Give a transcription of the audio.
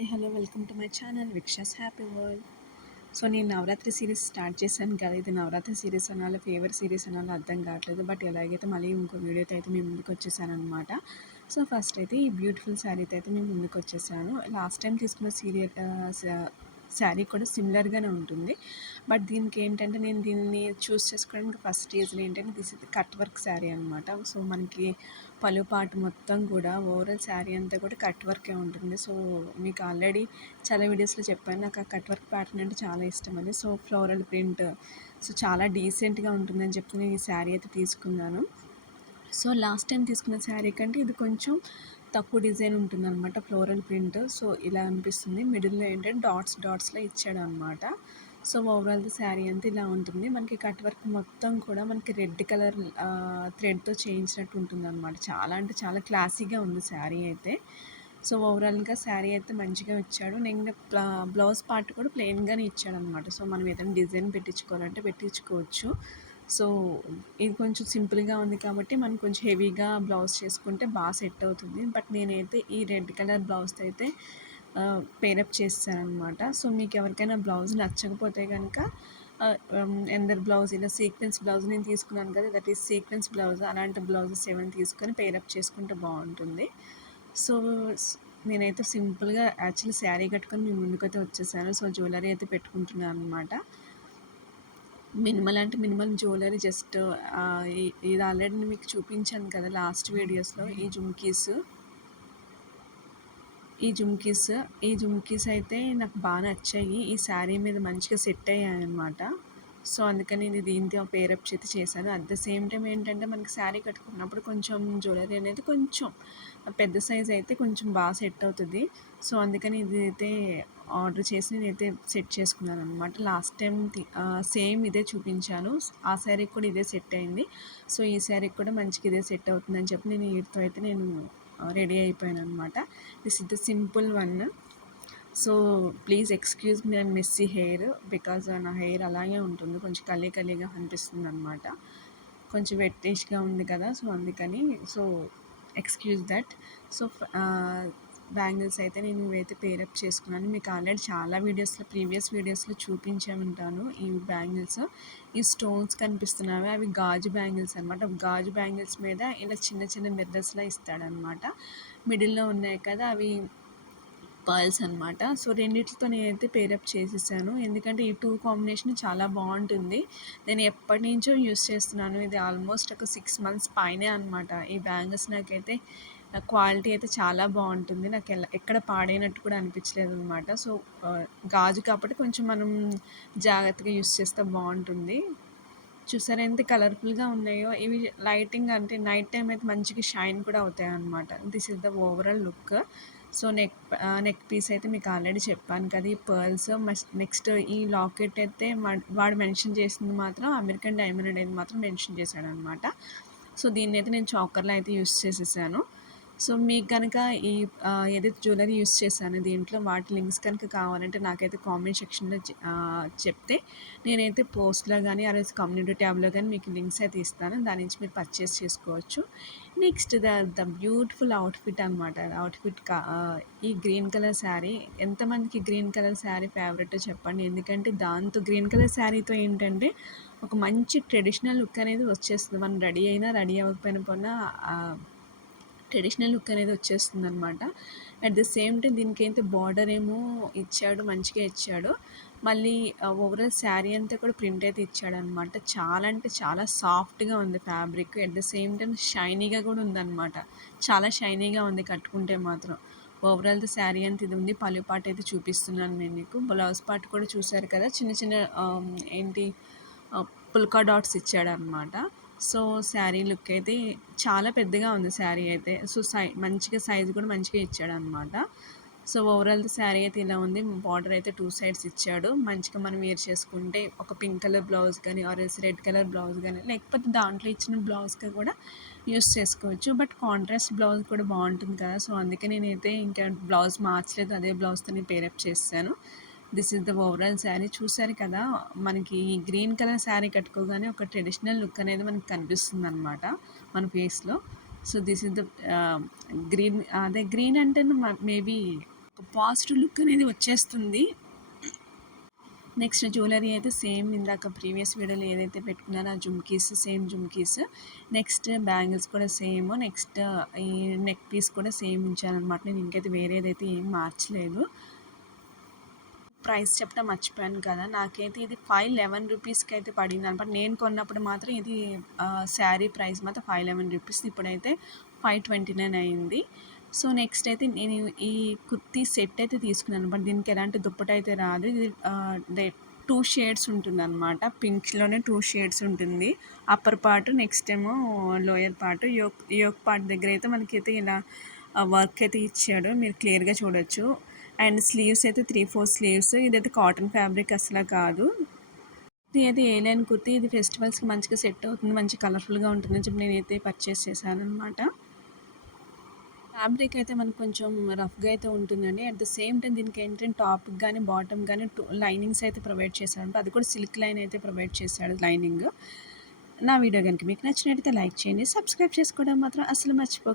Hi hello welcome to my channel Vikshas happy world. So నేను Navaratri series start చేశాను కదా, ఇది నవరాత్రి సిరీస్ అనాలో ఫేవర్ సిరీస్ అనాలో అర్థం కావట్లేదు. బట్ ఎలాగైతే మళ్ళీ ఇంకో వీడియోతో అయితే మేము ముందుకు వచ్చేసాను అనమాట. సో ఫస్ట్ అయితే ఈ బ్యూటిఫుల్ శారీతో అయితే మేము ముందుకు వచ్చేసాను. లాస్ట్ టైం తీసుకున్న శారీ కూడా సిమిలర్గానే ఉంటుంది. బట్ దీనికి ఏంటంటే నేను దీన్ని చూస్ చేసుకోవడానికి ఫస్ట్ రీజన్ ఏంటంటే దిస్ ఇది కట్ వర్క్ శారీ అనమాట. సో మనకి పలు పాటు మొత్తం కూడా ఓవరాల్ శారీ అంతా కూడా కట్ వర్కే ఉంటుంది. సో మీకు ఆల్రెడీ చాలా వీడియోస్లో చెప్పాను, నాకు ఆ కట్ వర్క్ ప్యాటర్న్ అంటే చాలా ఇష్టం అని. సో ఫ్లోరల్ ప్రింట్ సో చాలా డీసెంట్గా ఉంటుందని చెప్పి నేను ఈ శారీ అయితే తీసుకున్నాను. సో లాస్ట్ టైం తీసుకున్న శారీ కంటే ఇది కొంచెం తక్కువ డిజైన్ ఉంటుందన్నమాట, ఫ్లోరల్ ప్రింట్. సో ఇలా అనిపిస్తుంది. మిడిల్లో ఏంటంటే డాట్స్లో ఇచ్చాడు అనమాట. సో ఓవరాల్ శారీ అంతా ఇలా ఉంటుంది. మనకి కట్ వర్క్ మొత్తం కూడా మనకి రెడ్ కలర్ థ్రెడ్తో చేయించినట్టు ఉంటుంది అనమాట. చాలా అంటే చాలా క్లాసీగా ఉంది శారీ అయితే. సో ఓవరాల్గా శారీ అయితే మంచిగా ఇచ్చాడు. నేను బ్లౌజ్ పార్ట్ కూడా ప్లెయిన్గానే ఇచ్చాడు అనమాట. సో మనం ఏదైనా డిజైన్ పెట్టించుకోవాలంటే పెట్టించుకోవచ్చు. సో ఇది కొంచెం సింపుల్గా ఉంది కాబట్టి మనం కొంచెం హెవీగా బ్లౌజ్ చేసుకుంటే బాగా సెట్ అవుతుంది. బట్ నేనైతే ఈ రెడ్ కలర్ బ్లౌజ్తో అయితే పేరప్ చేస్తాను అనమాట. సో మీకు ఎవరికైనా బ్లౌజ్ నచ్చకపోతే కనుక ఎందర్ బ్లౌజ్ ఇలా సీక్వెన్స్ బ్లౌజ్ నేను తీసుకున్నాను కదా, దట్ ఈస్ సీక్వెన్స్ బ్లౌజ్. అలాంటి బ్లౌజెస్ ఏమైనా తీసుకొని పేరప్ చేసుకుంటే బాగుంటుంది. సో నేనైతే సింపుల్గా యాక్చువల్లీ శారీ కట్టుకొని మీ ముందుకైతే వచ్చేసాను. సో జ్యువెలరీ అయితే పెట్టుకుంటున్నాను అనమాట. మినిమల్ అంటే మినిమల్ జ్యువెలరీ జస్ట్ ఇది ఆల్రెడీ మీకు చూపించాను కదా లాస్ట్ వీడియోస్లో. ఈ జుమ్కీస్ అయితే నాకు బాగా నచ్చాయి. ఈ శారీ మీద మంచిగా సెట్ అయ్యాయి అనమాట. సో అందుకని ఇది దీంతో పేరప్ చేశాను. అట్ ద సేమ్ టైం ఏంటంటే మనకి శారీ కట్టుకున్నప్పుడు కొంచెం జ్యువెలరీ అనేది కొంచెం పెద్ద సైజ్ అయితే కొంచెం బాగా సెట్ అవుతుంది. సో అందుకని ఇది అయితే ఆర్డర్ చేసి నేనైతే సెట్ చేసుకున్నాను అనమాట. లాస్ట్ టైం సేమ్ ఇదే చూపించాను, ఆ శారీకి కూడా ఇదే సెట్ అయింది. సో ఈ శారీకి కూడా మంచిగా ఇదే సెట్ అవుతుందని చెప్పి నేను వీటితో అయితే నేను రెడీ అయిపోయాను అనమాట. This is the simple one. So please excuse me and messy hair, because నా హెయిర్ అలాగే ఉంటుంది, కొంచెం కలీగా అనిపిస్తుంది అనమాట. కొంచెం వెట్టిష్గా ఉంది కదా, సో అందుకని so excuse that. So bangles అయితే నేను ఇవైతే పేరప్ చేసుకున్నాను. మీకు ఆల్రెడీ చాలా ప్రీవియస్ వీడియోస్లో చూపించే ఉంటాను ఈ బ్యాంగిల్స్. ఈ స్టోన్స్ కనిపిస్తున్నాయి అవి గాజు బ్యాంగిల్స్ అనమాట. గాజు బ్యాంగిల్స్ మీద ఇలా చిన్న మిర్రర్స్లా ఇస్తాడనమాట. మిడిల్లో ఉన్నాయి కదా అవి పర్ల్స్ అనమాట. సో రెండిటితో నేనైతే పేరప్ చేసేసాను, ఎందుకంటే ఈ టూ కాంబినేషన్ చాలా బాగుంటుంది. నేను ఎప్పటి నుంచో యూస్ చేస్తున్నాను. ఇది ఆల్మోస్ట్ ఒక 6 months పైనే అనమాట. ఈ బ్యాంగిల్స్ నాకైతే క్వాలిటీ అయితే చాలా బాగుంటుంది. నాకు ఎక్కడ పాడైనట్టు కూడా అనిపించలేదు అనమాట. సో గాజు కాబట్టి కొంచెం మనం జాగ్రత్తగా యూస్ చేస్తే బాగుంటుంది. చూసారా ఎంత కలర్ఫుల్గా ఉన్నాయో. ఇవి లైటింగ్ అంటే నైట్ టైం అయితే మంచిగా షైన్ కూడా అవుతాయి అనమాట. This is the overall look. So neck piece అయితే మీకు ఆల్రెడీ చెప్పాను కదా, ఈ పర్ల్స్. నెక్స్ట్ ఈ లాకెట్ అయితే వాడు మెన్షన్ చేసింది మాత్రం అమెరికన్ డైమండ్ అనేది మాత్రం మెన్షన్ చేశాడు అనమాట. సో దీన్ని అయితే నేను చాకర్లో అయితే యూస్ చేసేసాను. సో మీకు కనుక ఈ ఏదైతే జ్యువెలరీ యూస్ చేశానో దీంట్లో వాటి లింక్స్ కనుక కావాలంటే నాకైతే కామెంట్ సెక్షన్లో చెప్తే నేనైతే పోస్ట్లో కానీ అలాగే కమ్యూనిటీ ట్యాబ్లో కానీ మీకు లింక్స్ అయితే ఇస్తాను. దాని నుంచి మీరు పర్చేస్ చేసుకోవచ్చు. నెక్స్ట్ ద బ్యూటిఫుల్ అవుట్ఫిట్ అనమాట. ఈ గ్రీన్ కలర్ శారీ, ఎంతమందికి గ్రీన్ కలర్ శారీ ఫేవరెట్ చెప్పండి. ఎందుకంటే దాంతో గ్రీన్ కలర్ శారీతో ఏంటంటే ఒక మంచి ట్రెడిషనల్ లుక్ అనేది వచ్చేస్తుంది. మనం రెడీ అయినా రెడీ అవ్వకపోయినా ట్రెడిషనల్ లుక్ అనేది వచ్చేస్తుంది అనమాట. అట్ ద సేమ్ టైం దీనికైతే బార్డర్ ఏమో ఇచ్చాడు, మంచిగా ఇచ్చాడు. మళ్ళీ ఓవరాల్ శారీ అంతా కూడా ప్రింట్ అయితే ఇచ్చాడు అనమాట. చాలా అంటే చాలా సాఫ్ట్గా ఉంది fabric. At the same time షైనీగా కూడా ఉందన్నమాట. చాలా షైనీగా ఉంది కట్టుకుంటే మాత్రం. ఓవరాల్ శారీ అంతా ఇది ఉంది. పళ్ళు పాటు అయితే చూపిస్తున్నాను నేను మీకు. బ్లౌజ్ పార్ట్ కూడా చూసారు కదా, చిన్న పుల్కా డాట్స్ ఇచ్చాడు అనమాట. సో శారీ లుక్ అయితే చాలా పెద్దగా ఉంది శారీ అయితే. సో మంచిగా సైజు కూడా మంచిగా ఇచ్చాడు అనమాట. సో ఓవరాల్ శారీ అయితే ఇలా ఉంది. బార్డర్ అయితే 2 sides ఇచ్చాడు. మంచిగా మనం వేర్ చేసుకుంటే ఒక పింక్ కలర్ బ్లౌజ్ కానీ ఆరెల్స్ రెడ్ కలర్ బ్లౌజ్ కానీ లేకపోతే దాంట్లో ఇచ్చిన బ్లౌజ్గా కూడా యూస్ చేసుకోవచ్చు. బట్ కాంట్రాస్ట్ బ్లౌజ్ కూడా బాగుంటుంది కదా, సో అందుకే నేనైతే ఇంకా బ్లౌజ్ మార్చలేదు, అదే బ్లౌజ్తో నేను పేరప్ చేశాను. This is the overall sari. చూసారు కదా, మనకి ఈ గ్రీన్ కలర్ శారీ కట్టుకోగానే ఒక ట్రెడిషనల్ లుక్ అనేది మనకు కనిపిస్తుంది అనమాట మన ఫేస్లో. So this is the green అంటే మేబీ పాజిటివ్ లుక్ అనేది వచ్చేస్తుంది. నెక్స్ట్ జ్యువెలరీ అయితే సేమ్ ఇందాక ప్రీవియస్ వీడియోలో ఏదైతే పెట్టుకున్నానో ఆ jhumkis, same jhumkis. Next bangles కూడా సేమ్. నెక్స్ట్ ఈ నెక్ పీస్ కూడా సేమ్ ఉంచాననమాట. నేను ఇంకైతే వేరేదైతే ఏం మార్చలేదు. ప్రైస్ చెప్పడం మర్చిపోయాను కదా! నాకైతే ఇది 511 రూపీస్‌కి అయితే పడిందనమాట. నేను కొన్నప్పుడు మాత్రం ఇది శారీ ప్రైస్ మాత్రం 511 రూపీస్. ఇప్పుడైతే 529 అయింది. సో, నెక్స్ట్ అయితే నేను ఈ కుర్తీ సెట్ అయితే తీసుకున్నాను. బట్ దీనికి ఎలాంటి దుప్పట అయితే రాదు. ఇది దే 2 షేడ్స్ ఉంటుందనమాట. పింక్‌లోనే 2 షేడ్స్ ఉంటుంది. అప్పర్ పార్ట్, నెక్స్ట్ ఏమో లోయర్ పార్ట్. యోక్ పార్ట్ దగ్గర అయితే మనకైతే ఇలా వర్క్ అయితే ఇచ్చాడు. మీరు క్లియర్‌గా చూడొచ్చు. అండ్ స్లీవ్స్ అయితే 3/4 స్లీవ్స్. ఇదైతే కాటన్ ఫ్యాబ్రిక్ అసల కాదు. ఇది అయితే ఏ లైన్ కుర్తీ. ఇది ఫెస్టివల్స్‌కి మంచిగా సెట్ అవుతుంది. మంచి కలర్‌ఫుల్‌గా ఉంటుందని చెప్పి నేనైతే పర్చేస్ చేశాననమాట. ఫ్యాబ్రిక్ అయితే మనకు కొంచెం రఫ్‌గా అయితే ఉంటుందండి. అట్ ద సేమ్ టైమ్ దీనికి ఏంటంటే టాప్‌కి గానీ, బాటమ్ గానీ లైనింగ్స్ అయితే ప్రొవైడ్ చేశాడు. అది కూడా సిల్క్ లైన్ అయితే ప్రొవైడ్ చేశాడు లైనింగ్. నా వీడియో గనుక మీకు నచ్చినట్టయితే లైక్ చేయండి. సబ్స్క్రైబ్ చేసుకోవడం మాత్రం అస్సలు మర్చిపోకండి.